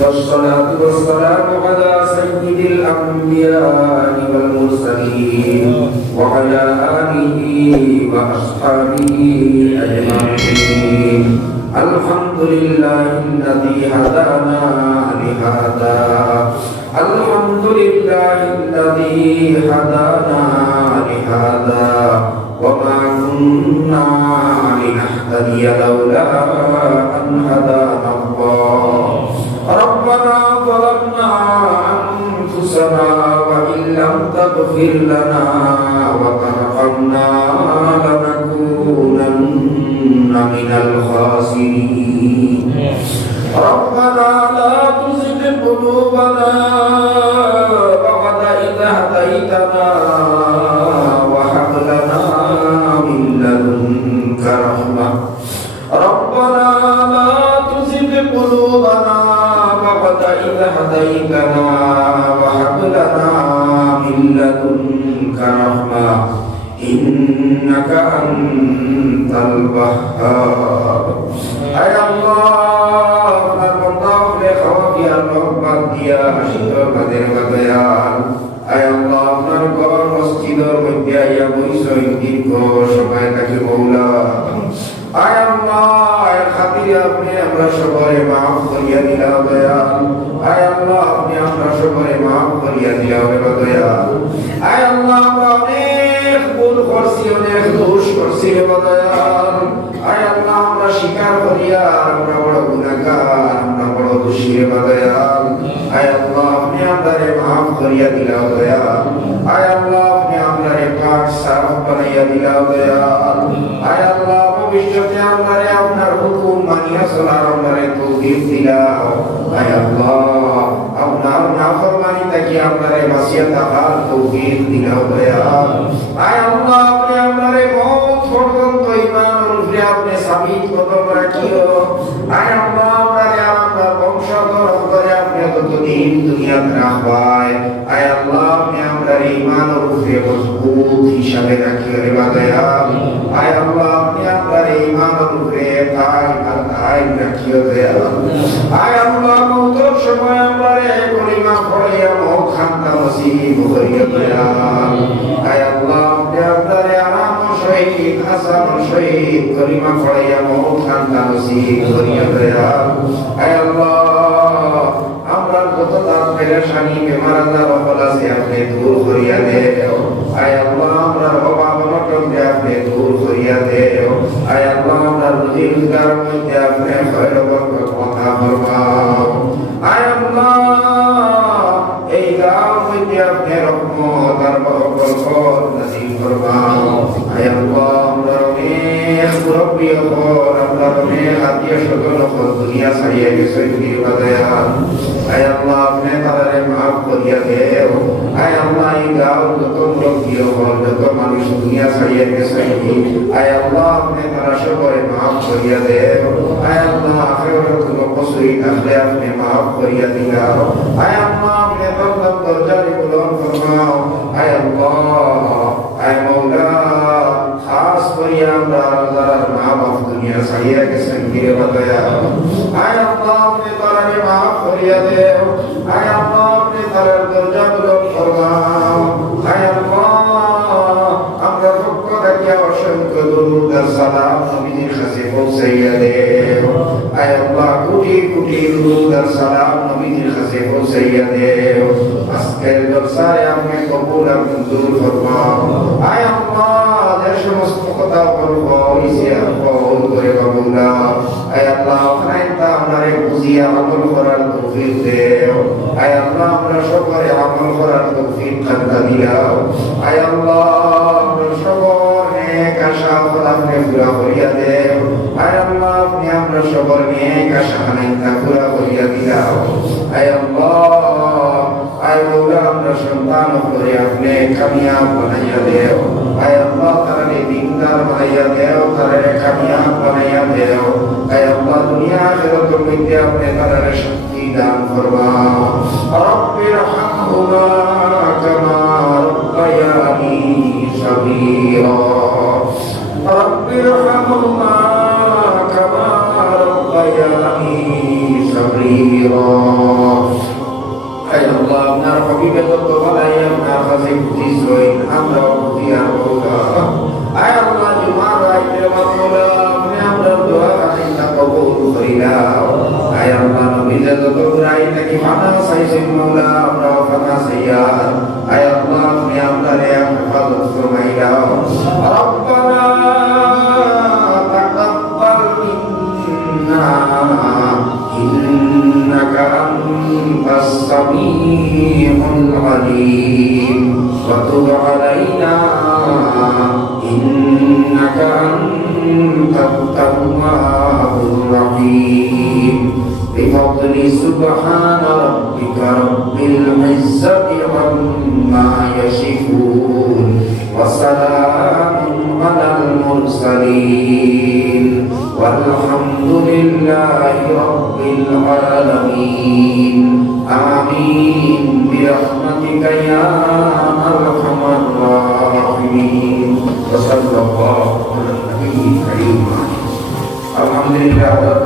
والصلاة والسلام على سيد الأنبياء والمرسلين وعلى آله وأصحابه أجمعين. الحمد لله الذي هدانا لهذا الحمد لله الذي هدانا لهذا وما كنا لنهتدي لولا أن هدانا الله. ربنا ظلمنا أنفسنا وإن لم تغفر لنا وترحمنا لنكونن من الخاسرين. ربنا لا تزغ قلوبنا بعد إذ هديتنا وهب لنا من لدنك رحمة. ربنا لا تزغ قلوبنا بعد إذ هديتنا وهب لنا من لدنك رحمة إنك أنت الوهاب. أي الله আপনার ঘর মসজিদের মধ্যে আইয়া বইসই দীর্ঘ সময় তাকে মৌলা আয় আল্লাহ আয় খাতিরে আপনি আমরা সবাই মাফ করিয়া দিলাম দয়াল। আয় আল্লাহ আপনি আমরা সবাই মাফ করিয়া দিলাম দয়াল। আয় আল্লাহ আমরা অনেক ভুল করছি, অনেক দোষ করছি দয়াল। আয় আল্লাহ আমরা স্বীকার করিয়া আমরা বড় গুনাহগার, আমরা বড় দোষী দয়াল। আয় আল্লাহ আপনি আমাদের মাফ করিয়া দিলাম দয়াল। আয় আল্লাহ আপনি আমাদের পাক সাফ বানাইয়া দিলাম দয়াল। আয় আল্লাহ ভবিষ্যতে আমাদের আপনার হুকুম মানিয়া চলার আমাদের তৌফিক দিলাও। আয় আল্লাহ আপনার নাফরমানি থেকে আমাদের বাঁচিয়া থাকার তৌফিক দিলাও দয়াল। আয় আল্লাহ আপনি আমাদের মওত পর্যন্ত ঈমান উপরে আপনি সাবিত কদম রাখিও। আয় আল্লাহ আমাদের আপনার বংশধর করে আপনি যতদিন দুনিয়াতে রাখবায়। আয় আল্লাহ আপনি আমাদের ঈমান উপরে মজবুত হিসাবে রাখিও রে দয়াল। আয় আল্লাহ আপনি আমাদের ঈমান উপরে কায়েম রাখিও দয়াল। আয় আল্লাহ মওতের সময় আমাদের কলিমা পড়িয়া মওত খান্তা নসিব করিও দয়াল। আয় আল্লাহ আপনি আমাদের আরাম শহীদ হাসান শহীদ কলিমা পড়িয়া মওত খান্তা নসিব করিও দয়াল। আয় আল্লাহ আমরা যত তার পেরেশানি বেমার আজার সকল আছে আপনি দূর করিয়া দেও। আয় আল্লাহ আমরা অভাব অনটন আপনি দূর করিয়া দেও। আয় আল্লাহ আমরা রুজি রোজগার মধ্যে আপনি খৈর বরকত কথা ফরমাও। আয় আল্লাহ এই গাঁও মধ্যে আপনি রহমত আর বরকত নসিব ফরমাও। আয় আল্লাহ আমরা অনেক মুরব্বী হল, আমরা অনেক আত্মীয় স্বজন হল দুনিয়া ছাড়িয়ে গেছে দয়াল। আয় আল্লাহ আপনি তাদের মাফ করিয়া দেও। আয় আল্লাহ এই গাঁও যত মুরব্বী হল, যত মানুষ দুনিয়া ছাড়িয়ে গেছে আয় আল্লাহ আপনি তারা সবাই মাফ করিয়া দেও। আয় আল্লাহ আখিরাতের কোনো কসুরি থাকলে আপনি মাফ করিয়া দিলাও। আয় আল্লাহ আপনি তওবা দরজারে বুলন্দ ফরমাও। আয় আল্লাহ আয় মাওলা খাস করিয়া আমরা যারা মা বাপ দুনিয়া ছাড়িয়ে গেছেন ফিরে দয়াল। আয় আল্লাহ আপনি তারা মাফ করিয়া দেও। আয় আল্লাহ আপনি তারা দরজা বুলন্দ ফরমাও। আয় আল্লাহ আমরা পক্ষ থেকে অসংখ্য দরুদ আর সালাম নবীজির কাছে পৌঁছাইয়া দেও। আয় আল্লাহ কোটি কোটি দরুদ আর সালাম নবীজির কাছে পৌঁছাইয়া দেও। আজকের জলসায় আপনি কবুল আর মঞ্জুর ফরমাও। আয় আল্লাহ যে সমস্ত কথা বলবো ইসে কবুল করে কবুল দাও। আয় আল্লাহ আপনারা আমারে বুঝিয়া আমল করার তৌফিক দেও। আয় আল্লাহ আমরা সবাই আমল করার তৌফিক দাতা দিও। আয় আল্লাহ আমরা সবার নেক আশা আপনি পুরা করিয়া দেও। আয় আল্লাহ আপনি আমরা সবার নেক আশা পুরা করিয়া দিও। আয় আল্লাহ আয় মাওলা আমরা সন্তান করে আপনি কামিয়াব বানাইয়া দেও। আয় আল্লাহ তারে দিনদার বানাইয়া দেও, তারে কামিয়াব বানাইয়া দেও। আয় আল্লাহ দুনিয়া আখিরাতের মধ্যে আপনি তারে শক্তি দান ফরমাও। রব্বির হামহুমা কামা রব্বায়ানি সগীরা। রব্বির হামহুমা কামা রব্বায়ানি সগীরা। বিগত বালাই আপনার কাছে খুশি হই আমরা খুশি আর মৌলা আয় আল্লাহ জুমার রাইতে মৌলা আপনি আমরা দোয়া কাটিনা কবুল করিলাম আয় আল্লাহ নবীর যত রাই নাকি মানা চাইছেন মৌলা আমরা ফানা সাইয়া আয় আল্লাহ আপনি আমারে হেফাজত ফরমাইলাও রব্বানা তাকাব্বাল মিন্না ইন্নাকা আনতাস সামিউল আলিম ওয়া তুব আলাইনা ইন্নাকা আনতাত তাওয়াবুর রহিম بفضل سبحان ربك رب العزة عما يصفون وسلام على المرسلين والحمد لله رب العالمين آمين برحمتك يا أرحم الراحمين وصلى الله على النبي الكريم الحمد لله.